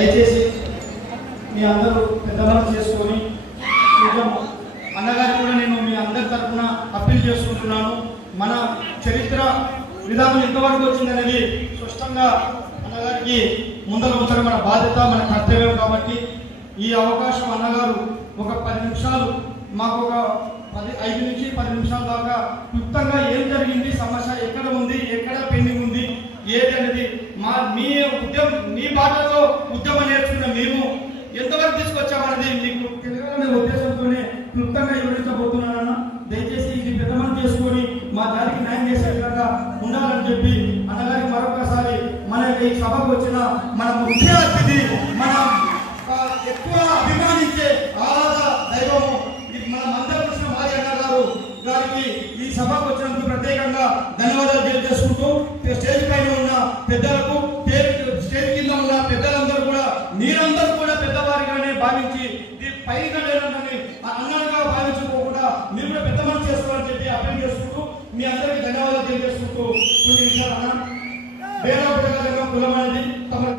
దయచేసి మీ అందరూ పెద్దవాళ్ళం చేసుకొని నిజం అన్నగారికి కూడా నేను మీ అందరి తరఫున అప్పీల్ చేసుకుంటున్నాను. మన చరిత్ర విధానం ఎంతవరకు వచ్చిందనేది స్పష్టంగా అన్నగారికి ముందర ఉంచడం మన బాధ్యత, మన కర్తవ్యం. కాబట్టి ఈ అవకాశం అన్నగారు ఒక 10 నిమిషాలు మాకు ఒక 5 నుంచి 10 నిమిషాల దాకా క్లుప్తంగా ఏం జరిగింది, సమస్య ఎక్కడ ఉంది, ఎక్కడ పెండింగ్ ఉంది, ఏది అనేది మీ బాటలో ఉద్యమం నేర్చుకున్న మేము ఎంతవరకు తీసుకొచ్చామన్నది మీకు తెలియాలనే ఉద్దేశంతోనే క్లుప్తంగా వివరించబోతున్నానన్న. దయచేసి ఇది పెద్దమని చేసుకొని మా దానికి న్యాయం చేసే విధంగా ఉండాలని చెప్పి అన్నగారికి మరొకసారి మన ఈ సభకు వచ్చిన మన ముఖ్య అతిథి, మన ఎక్కువ అభిమానించే ఆరాధ దైవము మన మందకృష్ణ మాది అన్నగారు గారికి ఈ సభకు వచ్చినందుకు ప్రత్యేకంగా ధన్యవాదాలు తెలియజేసుకుంటూ స్టేజ్ పైన ఉన్న పెద్దలకు, స్టేజ్ కింద ఉన్న పెద్దలందరూ కూడా మీరందరూ కూడా పెద్దవారిగానే భావించి పైన లేదని అన్నగా భావించుకోకుండా మీరు కూడా పెద్ద మనసు చేసుకోవాలని చెప్పి అప్పీల్ చేసుకుంటూ మీ అందరికీ ధన్యవాదాలు తెలియజేసుకుంటూ కొన్ని విషయాలు అన్న భేదాభిప్రాయంగా కులం అనేది తమ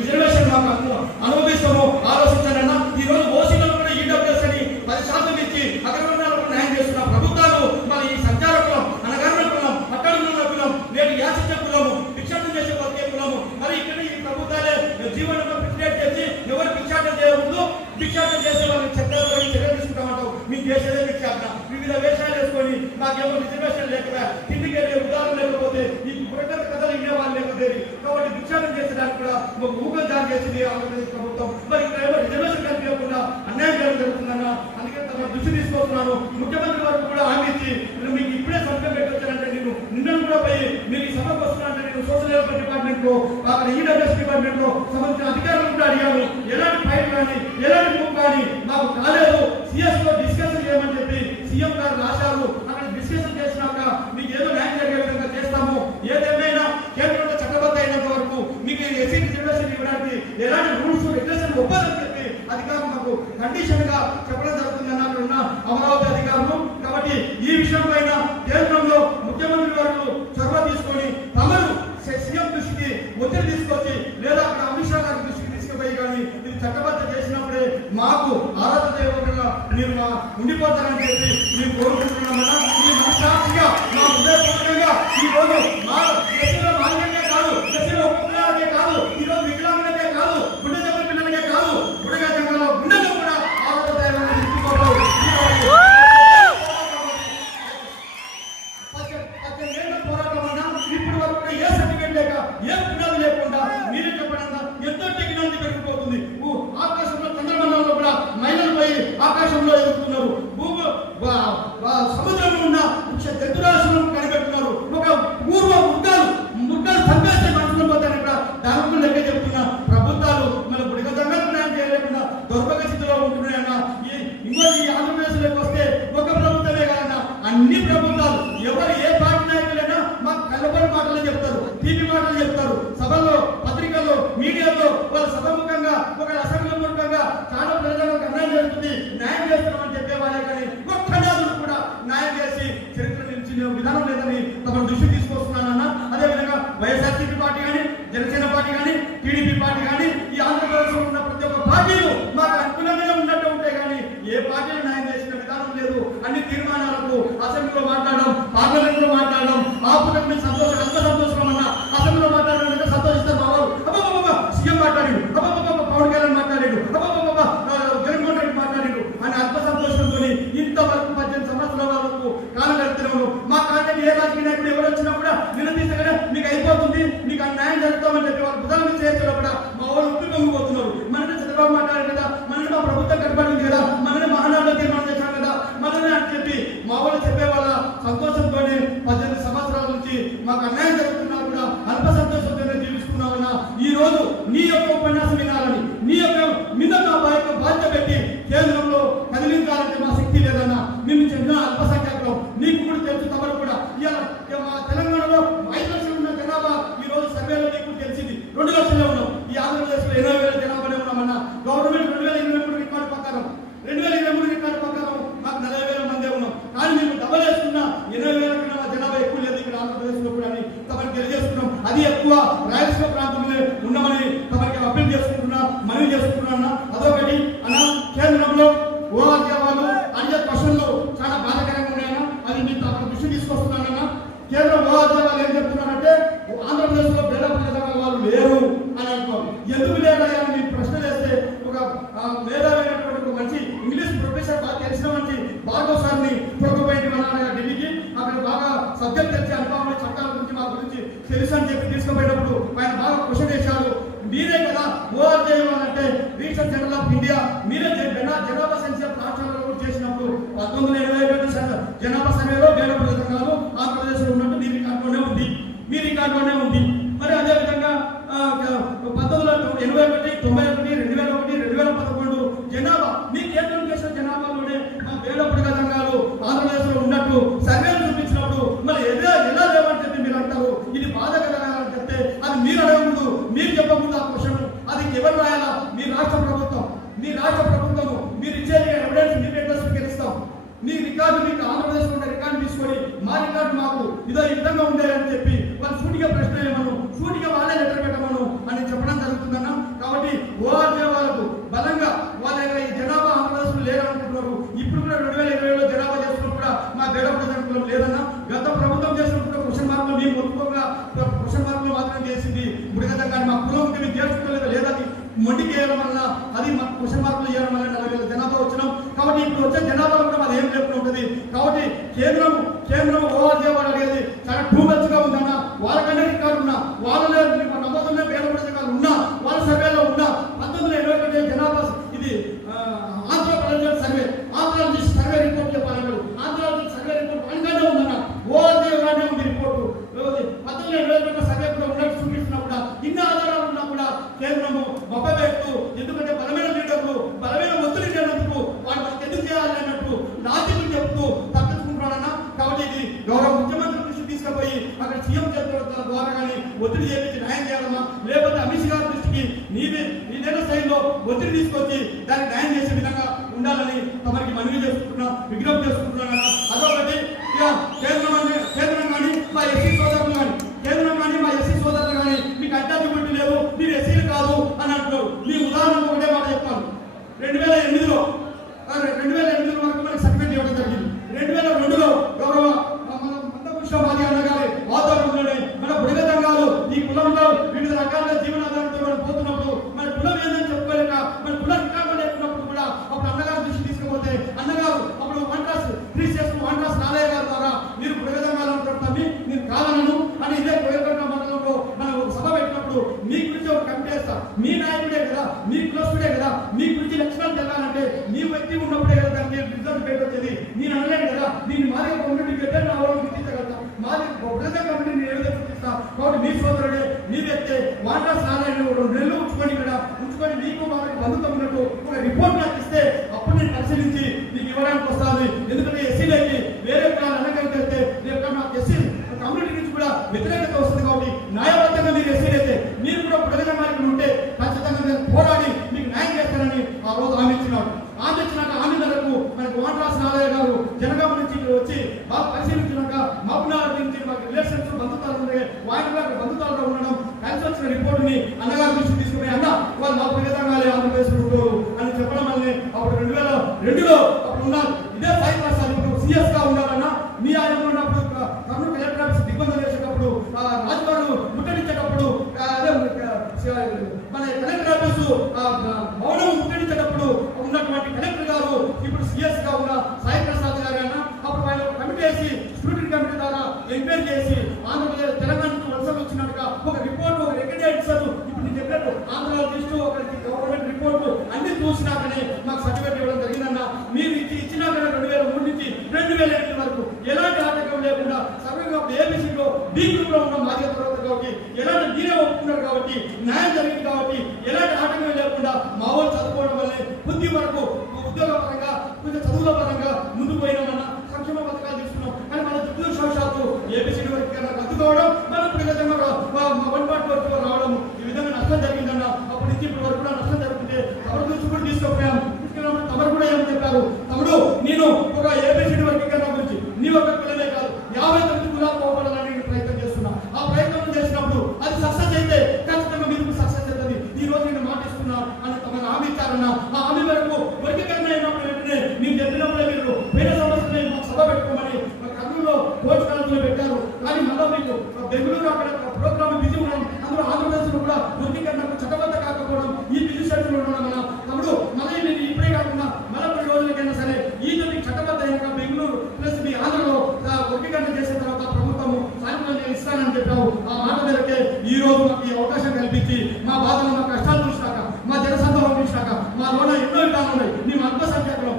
రిజర్వేషన్ మాకు అనుభవిస్తాము ఆలోచించాలన్న. ఈ రోజు ఓసీలో కూడా ఈడబ్ల్యూఎస్ అని 10% ఇచ్చి అగ్రవర్ణాలకు న్యాయం చేస్తున్న ప్రభుత్వాలు మన ఈ సంచార కులం, అనగారిన కులం, అట్టడుగున్న కులం, నేటి యాచించే కులము, భిక్షాటం చేసే బతికే కులము, మరి ఇక్కడ ఈ ప్రభుత్వాలే జీవనంలో క్రియేట్ చేసి ఎవరు భిక్షాటం చేయకూడదు, భిక్షాటం చేసే వాళ్ళని చట్టాలు చర్య తీసుకుంటామంటావు. మీకు చేసేదే భిక్షాటన. వివిధ వేషాలు వేసుకొని మాకేమో రిజర్వేషన్ లేకపోయా, తిండికి వెళ్ళే ఉదాహరణ లేకపోతే ఈ పురకథ కథలు ఇదే వాళ్ళు లేకపోతే కాబట్టి భిక్షాటం చేసేదానికి కూడా ఒక ఊగలు దారి చేసింది ఆంధ్రప్రదేశ్ ప్రభుత్వం. మరి ఇక్కడ ఏమో రిజర్వేషన్ కల్పించకుండా అన్యాయం జరుగుతుందన్న. అందుకే తమ దృష్టి తీసుకొస్తున్నాను. ముఖ్యమంత్రి వరకు కూడా హామీ ఇచ్చి మీకు ఇప్పుడే సంతకం పెట్టొచ్చారంటే నేను నిన్న కూడా పోయి మీరు ఈ సభకు వస్తున్నారంటే నేను సోషల్ వెల్ఫేర్ డిపార్ట్మెంట్ లో అక్కడ ఈడబ్ల్యూఎస్ డిపార్ట్మెంట్ లో సంబంధించిన అధికారులు కూడా అడిగాను. ఎలాంటి ఫైల్ కానీ ఎలాంటి బుక్ కానీ మాకు కాలేదు, సిఎస్ లో డిస్కషన్ చేయమని చెప్పి సీఎం గారు రాశారు. అక్కడ డిస్కషన్ చేసినాక మీకు ఏదో న్యాయం జరిగే విధంగా చేస్తాము. ఏదేమైనా కేంద్రంలో చట్టబద్ధ అయినంత వరకు మీకు ఎస్సీ రిజర్వేషన్ ఇవ్వడానికి ఎలాంటి రూల్స్ రెగ్యులేషన్ ఒప్పదని చెప్పి అధికారులు మాకు కండిషన్ గా చెప్పడం జరుగుతుందని అక్కడ ఉన్న అమరావతి అధికారులు. కాబట్టి ఈ విషయం పైన కేంద్రంలో ముఖ్యమంత్రి వరకు చొరవ తీసుకొని తమరు సీఎం దృష్టికి ఒత్తిడి తీసుకొచ్చి లేదా అక్కడ అమిత్ షా గారి దృష్టికి తీసుకుపోయి కానీ ఇది చట్టబద్ధ చేసినప్పుడే మాకు ఆరాధన దేవతగా మీరు ఉండిపోతారని చెప్పి మేము కోరుకుంటున్నామన్నా. ఈ మనసాక్షిగా మా హృదయపూర్వకంగా ఈ రోజు మా దేశంలో మాన్యంగా కాదు, దేశంలో ఉపకులాలకే కాదు, ఈ రోజు వికలాంగులకే కాదు, గుండె జబ్బుల పిల్లలకే కాదు, గుడగా జంగంలో గుండెలో కూడా ఆరాధన దైవాన్ని నిలుపుకోవడం పోరాటం అన్నా. ఇప్పుడు వరకు కూడా ఏ సర్టిఫికేట్ లేక ఏ పునాది లేకుండా మీరే చెప్పడం ఎంతో టెక్నాలజీ పెరిగిపోతుంది. ఆకాశంలో చంద్రమండలంలో కూడా మహిళలు పోయి ఆకాశంలో ఎదుగుతున్నారు. సముద్రంలో ఉన్న జంతురాశులను కనిపెట్టున్నారు. ఒక పూర్వ ముగ్గాలు చంపేస్తే మనుషులు పోతారని కూడా దాని లెక్క చెప్తున్నా. ప్రభుత్వాలు మన బుడిగ దంగలు న్యాయం చేయలేకుండా దౌర్భాగ్య స్థితిలో ఉంటున్నాయన్న. ఈ ఆంధ్రప్రదేశ్లోకి వస్తే ఒక ప్రభుత్వమే కాదన్నా, అన్ని ప్రభుత్వాలు ఎవరు ఏ పార్టీ నాయకులైనా మాకు కళ్ళబడి మాటలు చెప్తారు, టీవీ మాటలు చెప్తారు, సభల్లో, పత్రికల్లో, మీడియాలో వాళ్ళ సభముఖంగా ఒక అసెంబ్లీ మూలంగా చాలా ప్రజలకు అన్యాయం జరుగుతుంది, న్యాయం చేస్తున్నామని చెప్పేవాళ్ళే కానీ ఒక్కనాదులు కూడా న్యాయం చేసి చరిత్ర నిలిచిన విధానం లేదని తమ దృష్టి తీసుకొస్తున్నానన్న. అదేవిధంగా వైఎస్ఆర్సీపీ పార్టీ కానీ, జనసేన పార్టీ కానీ, టీడీపీ పార్టీ కానీ ఈ ఆంధ్రప్రదేశ్లో ఉన్న ప్రతి ఒక్క పార్టీలు మాకు అనుకూలంగా ఉన్నట్టు ఉంటే కానీ ఏ పార్టీలు న్యాయం చేసిన విధానం లేదు. అన్ని తీర్మానాలకు అసెంబ్లీలో మాట్లాడడం, పార్లమెంట్ లో మాట్లాడడం, ఆపులకు మీరు సంతోషం ఎంత సంతోషం అన్నా. అసెంబ్లీలో మాట్లాడడం అంటే సంతోషిస్తారు మా వాళ్ళు. అబ్బాబా సీఎం మాట్లాడాడు, అబ్బాబా పవన్ కళ్యాణ్ మాట్లాడాడు, అబ్బాబా జగన్మోహన్ రెడ్డి మాట్లాడాడు అని అల్ప సంతోషంతో ఇంతవరకు 18 సంవత్సరాల వరకు కాలం గడుపుతున్నాము. మా కాంటే ఏ రాజకీయ నాయకుడు ఎవరు వచ్చినా కూడా నిలదీసగానే మీకు అయిపోతుంది, మీకు న్యాయం జరుగుతామని చెప్పి వాళ్ళు బుధాల మీద చేర్చడం కూడా మా వాళ్ళు ఉప్పి పొంగిపోతున్నారు. మననే చంద్రబాబు మాట్లాడారు కదా, మననే మా ప్రభుత్వం కట్టుబడింది కదా, మననే మహానాడులో తీర్మానం చేశాం కదా, మననే అని చెప్పి మా వాళ్ళు చెప్పే వాళ్ళ సంతోషంతోనే 18 సంవత్సరాల నుంచి మాకు అన్యాయం జరుగుతున్నా కూడా అల్ప సంతోషంతోనే జీవిస్తున్నామన్నా. ఈ రోజు నీ యొక్క ఉపన్యాసం వినాలని, నీ యొక్క మీద మా బాధ్యత పెట్టి కేంద్రంలో కదిలించాలంటే మా శక్తి లేదన్నా. మేము చెందిన అల్పసంఖ్యాకులు, నీకు కూడా తెలుసు, తమరు కూడా. మా తెలంగాణలో 5 లక్షలు ఉన్న జనాభా ఈ రోజు సర్వేలో నీకు తెలిసింది 2 లక్షలే ఉన్నాం. ఈ ఆంధ్రప్రదేశ్లో 80,000 జనాభానే ఉన్నామన్నా. గవర్నమెంట్ 2023 రికార్డు ప్రకారం 2023 రికార్డు ప్రకారం మాకు 40,000 మందే ఉన్నాం. కానీ మేము డబల్ వేసుకున్న 80,000 కన్నా జనాభా ఎక్కువ లేదు ఇక్కడ ఆంధ్రప్రదేశ్లో కూడా అని తమకు తెలియజేస్తున్నాం. అది ఎక్కువ రాయలసీమ ప్రాంతంలో ఉన్నామని తమకి అభ్యర్థి చెప్తున్నాను. అదొకటి అన్న, కేంద్రంలో ఓఆర్జీ వాళ్ళు అడిగే క్వశ్చన్లు చాలా బాధాకరంగా ఉన్నాయన్న. అది మీ దృష్టి తీసుకొస్తున్నానన్న. కేంద్రం ఓఆర్జీ వాళ్ళు ఏం చెప్తున్నారంటే ఆంధ్రప్రదేశ్లో పేద ప్రజల వాళ్ళు లేరు అని అంటున్నారు. ఎందుకు లేదా అని ప్రశ్న వేస్తే ఒక మేధావైనటువంటి ఒక మంచి ఇంగ్లీష్ ప్రొఫెసర్ బాగా తెలిసిన మంచి భార్గవ్ సార్ని తొలగిపోయింది మన ఢిల్లీకి. అక్కడ బాగా సబ్జెక్ట్ తెచ్చి అనుభవం చట్టాల గురించి మా గురించి తెలుసు అని చెప్పి తీసుకుపోయినప్పుడు ఆయన బాగా క్వశ్చన్ వేశారు. మీరే కదా ఓఆర్జీ అంటే రీసెర్చ్ జనరల్ ఆఫ్ ఇండియా, మీరే జనాభా సెన్సస్ రాష్ట్రాలలో చేసినప్పుడు 1981 జనాభా సర్వేలో పేద ప్రజలు ఆంధ్రప్రదేశ్లో ఉన్నట్టు మీ రికార్డులోనే ఉంది, మీ రికార్డులోనే ఉంది. మరి అదేవిధంగా 1981, 91, 2001, 2011 జనాభా మీ కేంద్రం చేసిన జనాభాలోనే మా పేద ప్రజలు ఆంధ్రప్రదేశ్లో ఉన్నట్టు సర్వేలు చూపించినప్పుడు మరి ఎలా లేవని చెప్పి మీరు అంటారు. ఇది బాధకరంగా అని చెప్తే అది మీరు అడగకూడదు, మీరు చెప్పకూడదు. ఆ క్వశ్చన్ అది ఎవరు రాయాలా? మీ రాష్ట్ర ప్రభుత్వం, మీ రాష్ట్ర ప్రభుత్వము మీరు ఇచ్చే ఎవిడెన్స్ మీ పేపర్ స్వీకరిస్తాం. మీ రికార్డు మీకు ఆంధ్రప్రదేశ్ ఉండే రికార్డు తీసుకొని మా రికార్డు మాకు ఇదో ఈ విధంగా ఉండే అని చెప్పి వాళ్ళు సూటిగా ప్రశ్న ఏమను, సూటిగా వాళ్ళే లెటర్ పెట్టమను అని చెప్పడం జరుగుతుందన్న. కాబట్టి ఓఆర్జీ వాళ్ళకు బలంగా వాళ్ళ ఈ జనాభా ఆంధ్రప్రదేశ్లో లేరనుకుంటున్నారు. ఇప్పుడు కూడా 2020లో జనాభా చేస్తున్నప్పుడు కూడా మా పేద ప్రజాకులం లేదన్న. గత ప్రభుత్వం చేసినప్పుడు క్వశ్చన్ మార్కులు మేము మొత్తంగా క్వశ్చన్ మార్కులు మాత్రం చేసింది బుడగతం. కానీ మా కులం ఉంటే మేము చేసుకోలేదు లేదని మొండికి వేయడం వల్ల అది మా క్వశ్చన్ మార్కులు వేయడం వల్ల 40,000 జనాభా వచ్చినాం. కాబట్టి ఇప్పుడు వచ్చే జనాభాలో కూడా అది ఏం లేకుండా ఉంటుంది. కాబట్టి కేంద్రం ఓఆర్జీ వాళ్ళు అడిగేది చాలా టూ మచ్గా ఉందన్న. వాళ్ళకంటే రికార్డు ఉన్నా, వాళ్ళలో నమోదులో పేద ప్రజలు ఉన్నా, వాళ్ళ సర్వేలో ఉన్నా 1921 జనాభా ఇది Andhra Pradesh survey, Andhra Pradesh survey report చెప్పాలి. ఆంధ్రప్రదేశ్ సర్వే రిపోర్ట్ వాళ్ళకంటే ఉందన్న. ఓఆర్జీ వాళ్ళనే ఉంది రిపోర్టు. 1921 సర్వే కూడా ఉన్నట్టు చూపిస్తున్నప్పుడు ఇన్ని ఆధారాలు ఉన్నా కూడా కేంద్రము గొప్పవేస్తూ, ఎందుకంటే బలమైన లీడర్లు బలమైన ఒత్తిడి చేయనందుకు వాళ్ళు ఎందుకు చేయాలి అన్నట్టు నాయకులు చెప్తూ తప్పించుకుంటున్నాడన్న. కాబట్టి ఇది గౌరవ ముఖ్యమంత్రి దృష్టికి తీసుకుపోయి అక్కడ సీఎం చేతుల ద్వారా కానీ ఒత్తిడి చేపించి న్యాయం చేయాలమ్మా. లేకపోతే అమిత్ షా దృష్టికి నీదైన స్థాయిలో ఒత్తిడి తీసుకొచ్చి దానికి న్యాయం చేసే విధంగా ఉండాలని తమకి మనవి చేసుకుంటున్నా, విజ్ఞప్తి చేసుకుంటున్నాను. అదొకటి. కేంద్రం కానీ మా ఎస్సీ సోదరులు కానీ మీకు అడ్డాజిబిలిటీ లేదు, మీరు ఎస్సీలు కాదు అని అంటున్నారు. మీ ఉదాహరణ ఒకటే మాట చెప్తాను. 2008లో వరకు మనకి సర్టిఫికేట్ ఇవ్వడం జరిగింది. 2002లో గౌరవ మందకృష్ణమాది అన్నగారి వాతావరణంలోనే మన బుడగ సంఘాలు ఈ కులంలో వివిధ రకాల జీవనాధారంతో మనం పోతున్నప్పుడు మన కులం ఏదని చెప్పుకోలేక మన కుల రికార్డు లేకున్నప్పుడు కూడా అప్పుడు అన్నగారు దృష్టి తీసుకుపోతే అన్నగారు అప్పుడు వంట్రాస్ నారాయణ గారి ద్వారా మీరు బుడగ సంఘాలను తమ్మి నేను కాదనను అని ఇదే కోయకొండ మండలంలో మనం ఒక సభ పెట్టినప్పుడు మీ గురించి ఒక కమిటీ వేస్తా, మీ నాయకుడే కదా, మీ కులస్తుడే కదా, మీ గురించి లక్షణాలు తెలాలంటే మీ వ్యక్తి ఉన్నప్పుడే కదా దానికి రిజల్ట్ పేరు వచ్చేది. నేను అనలేను కదా, నేను మాది కమిటీ పెట్టే నా వాళ్ళు గుర్తించగలుగుతా, మాది ప్రజా కమిటీ నేను ఏదో గుర్తిస్తా. కాబట్టి మీ సోదరుడే, మీ వ్యక్తే వాటర్ సారాయణ 2 నెలలు ఉంచుకొని మీకు వాళ్ళకి బంధుత్వం ఉన్నట్టు ఒక రిపోర్ట్ నాకు ఇస్తే అప్పుడు నేను పరిశీలించి మీకు ఇవ్వడానికి వస్తుంది. ఎందుకంటే ఎస్సీలకి వేరే అనగలిగితే నాకు ఎస్సీ కమ్యూనిటీ నుంచి కూడా వ్యతిరేకత వస్తుంది. కాబట్టి న్యాయబద్ధంగా మీరు ఎస్సీలైతే మీరు కూడా ప్రజల మార్గం ఉంటే ఖచ్చితంగా నేను పోరాడి మీకు న్యాయం చేస్తానని ఆ రోజు హామీ ఇచ్చినాడు. హామీ మేరకు మనకు వాంట్రాస్ నారాయణ గారు జనగామ నుంచి వచ్చి బాగా పరిశీలించినాక మహబూబ్నగర్ నుంచి మాకు రిలేషన్స్ బంధుత్వాలు ఉన్నాయి, వాయినాలకు బంధుత్వాలుగా ఉండడం కలిసి వచ్చిన రిపోర్టుని అన్నగారి దృష్టి తీసుకుని అన్న వాళ్ళు మా ప్రజాంగాలే ఆంధ్రప్రదేశ్ ఉంటారు అని చెప్పడం వల్లనే అప్పుడు 2002లో అప్పుడు ఉన్నారు. ఇదే సాయి ప్రసాద్ ఇప్పుడు సిఎస్ గా ఉండాలన్నా. మీ ఆయన ఉన్నప్పుడు కర్నూలు కలెక్టర్ ఆఫీస్ దిగ్బంధం చేసేటప్పుడు రాజుగారు ముట్టడించేటప్పుడు మన కలెక్టర్ ఆఫీసు భవనం ముట్టడించేటప్పుడు ఉన్నటువంటి కలెక్టర్ గారు ఇప్పుడు సిఎస్ గా ఉన్న సాయి ప్రసాద్ గారు అన్న. అప్పుడు ఆయన కమిటీ వేసి స్టూడెంట్ కమిటీ ద్వారా ఎంక్వైరీ చేసి ఆంధ్రప్రదేశ్ తెలంగాణకు వలసలు వచ్చినట్టుగా ఒక రిపోర్ట్ ఒక రికమెండ్ ఇస్తారు. ఇప్పుడు నేను చెప్పినట్టు ఆంధ్ర లిస్టు ఒక గవర్నమెంట్ రిపోర్టు అన్ని చూసినాకనే మాకు సర్టిఫికేట్ ఇవ్వడం జరిగిందన్న. మీరు ఇచ్చినాక 2003 నుంచి 2008 వరకు ఎలాంటి ఆటంకం లేకుండా సర్వంగా ఏబిసిలో బి గ్రూప్ లో ఉన్న మాదిగ తర్వాత కాబట్టి ఎలాంటి మీరే ఒప్పుకున్నారు కాబట్టి న్యాయం జరిగింది కాబట్టి ఎలాంటి ఆటంకం లేకుండా మా వాళ్ళు చదువుకోవడం వల్లే కొద్ది వరకు ఉద్యోగ పరంగా కొంచెం చదువుల పరంగా ముందుకు పోయినామన్న. సంక్షేమ పథకాలు తీసుకున్నాం కానీ మన దుర్దృష్టవశాత్తు ఏబిసిడి వరకు రద్దుకోవడం మనం వన్ పార్ట్ వరకు రావడం ఈ విధంగా నష్టం జరిగిందన్న. అప్పటి నుంచి ఇప్పటి వరకు కూడా నష్టం జరుగుతుంటే తమరు గురించి కూడా తీసుకుపోయాం. తమరు కూడా ఏమని చెప్పారు, తమ్ముడు నేను ఒక ఏబిసిడి వర్గీకరణ గురించి నీ ఒక పిల్లలే కాదు 59 కులాలు పోవాలని ప్రయత్నం చేస్తున్నా. ఆ ప్రయత్నం చేసినప్పుడు అది సక్సెస్ అయితే ఖచ్చితంగా మీకు సక్సెస్ అవుతుంది. ఈ రోజు నేను మాటిస్తున్నా అని తమకు హామీ ఇచ్చారన్న. చేస్తామన్నా. ఆ హామీ మేరకు వర్గీకరణ అయినప్పుడు వెంటనే మీరు చెప్పినప్పుడే మీరు పోయిన సంవత్సరం మాకు సభ పెట్టుకోమని కర్నూలులో కోచ్ కాలేజీలో పెట్టారు. కానీ మళ్ళీ మీకు బెంగళూరు అక్కడ ప్రోగ్రామ్ బిజీ ఉండడం, అందులో ఆంధ్రప్రదేశ్లో కూడా వర్గీకరణకు చట్టబద్ధ కాకపోవడం, ఈ బిజీ షెడ్యూల్ ఉండడం వల్ల తమ్ముడు మళ్ళీ నేను ఇప్పుడే కాకుండా మళ్ళీ కొన్ని రోజులకైనా సరే ఈ చట్టబద్ధ అయినాక బెంగళూరు ప్లస్ మీ ఆంధ్రలో వర్గీకరణ చేసిన తర్వాత ప్రభుత్వము సాయంత్రం నేను ఇస్తానని చెప్పావు. ఆ మాట మేరకే ఈ రోజు మాకు ఈ అవకాశం కల్పించి మా బాధలు మా కష్టాలు చూసినాక, మా జనసందర్భం చూసినాక, మా లోన ఎన్నో విధాలు ఉన్నాయి. మేము అల్ప సంఖ్యాకులం,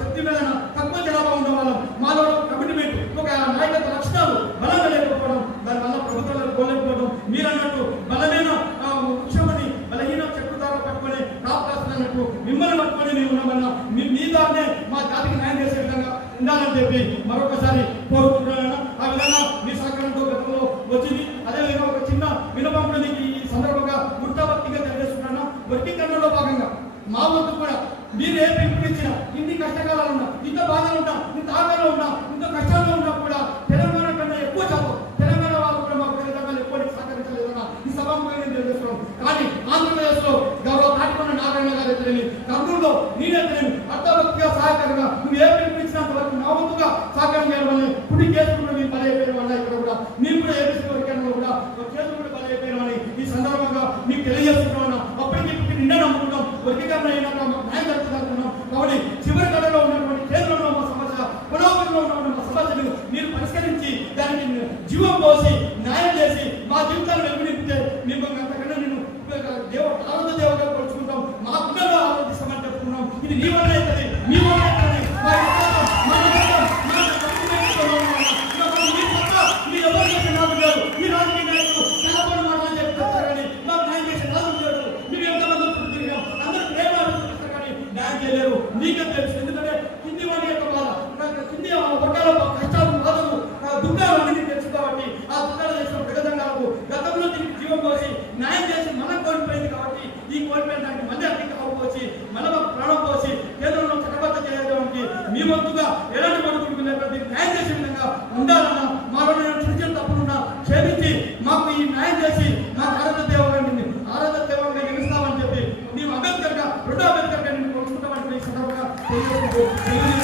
శక్తి మీద తక్కువ జనాభా ఉండడం వల్ల మాలో కమిట్మెంట్ ఒక నాయకత్వ లక్షణాలు బలంగా లేకపోవడం, దానివల్ల ప్రభుత్వాలకు పోలేకపోవడం, మీరు అన్నట్టు బలమైన ముఖ్యమని బలహీన చెప్పుదారులు పట్టుకొని టాప్ క్లాస్ అన్నట్టు మిమ్మల్ని పట్టుకొని మేము ఉన్నామన్నా మీ దాన్నే మా జాతికి న్యాయం చేసే విధంగా ఉండాలని చెప్పి మరొకసారి కోరుకుంటున్నాను. ఆ విధంగా మీ సహకారంతో గతంలో వచ్చింది. అదేవిధంగా ఒక చిన్న వినపంపుడు ఈ సందర్భంగా వృత్తాపత్తిగా తెలియజేస్తున్నాను. వర్గీకరణలో భాగంగా మా వంతు కూడా మీరు ఏ పిలుపునిచ్చినా, ఇన్ని కష్టకాలాలు ఉన్నా, ఇంత బాధలు ఉన్నా, ఇంత ఆటలు ఉన్నా, ఇంత కష్టాల్లో ఉన్నా కూడా తెలంగాణ కన్నా ఎక్కువ శాతం తెలంగాణ వాళ్ళు కూడా మాకు తెలంగాణ ఎక్కువ సహకరించలేదన్న ఈ సభాముఖంగా తెలియజేస్తున్నాం. కానీ ఆంధ్రప్రదేశ్ లో గౌరవ తాటికొండ నారాయణ గారు ఎత్తలేని, కర్నూలులో నేనెత్తలేని అర్థభక్తిగా సహకారంగా నువ్వు ఏ పిలుపునిచ్చినంత వరకు నా వంతుగా సహకారం చేయడం వల్ల పుట్టి కేసులు కూడా మీరు బలైపోయిన వల్ల ఇక్కడ కూడా మేము కూడా ఏపీ వర్గంలో కూడా కేసులు కూడా బలైపోయినామని ఈ సందర్భంగా మీకు తెలియజేస్తున్నాను. అప్పటికి నిన్న నమ్ముకుంటాం వర్గీకరణ అయినాక న్యాయం జరుగుతుందనుకున్నాం. కాబట్టి చివరి కళలో ఉన్నటువంటి కేంద్రంలో ఉన్న సమస్య, పురోగతిలో ఉన్నటువంటి మా సమస్యను మీరు పరిష్కరించి దానికి జీవం పోసి న్యాయం చేసి మా జీవితాన్ని వెలుగునిపితే మేము అంతకన్నా నేను ఆనంద దేవతగా కొలుచుకుంటాం. మా పిల్లలు ఆలోచిస్తామని చెప్పుకున్నాం. ఇది నీ వల్ల అవుతుంది, మీ వల్ల అవుతుంది. మీ ఎవరు చేసే నాలుగు లేరు. ఈ రాజకీయ నాయకులు చాలా మాటలు చెప్తారు కానీ మాకు న్యాయం చేసే నాలుగు లేడు. మేము ఎంతమంది తిరిగాం, అందరూ ప్రేమ చూపిస్తారు కానీ న్యాయం చేయలేరు. మీకే తెలుసు. ఎందుకంటే కింది వాడి యొక్క బాధ, కింది వర్గాల కష్టాలు, బాధలు, దుఃఖాలు అన్ని తెలుసు. కాబట్టి ఆ దుఃఖాలు చేసిన ప్రగతంగాలకు గతంలో దీనికి జీవం పోసి న్యాయం చేసి మనం కోల్పోయింది. కాబట్టి ఈ కోల్పోయిన దానికి మళ్ళీ అన్ని కాకపోసి మళ్ళీ ప్రాణం పోసి కేంద్రంలో చట్టబద్ధ చేయడానికి మీ వంతుగా ఎలాంటి మనుగుడు న్యాయం చేసే విధంగా ఉండాలన్నా, మాలో చిన్న చిన్న తప్పులున్నా క్షమించి మాకు ఈ న్యాయం చేసి నాకు ఆరాధ దేవంగా నిలుస్తామని చెప్పి మేము అంబేద్కర్గా రెండో అంబేద్కర్గా నేను కోరుకుంటామని ఈ సందర్భంగా తెలియజేస్తూ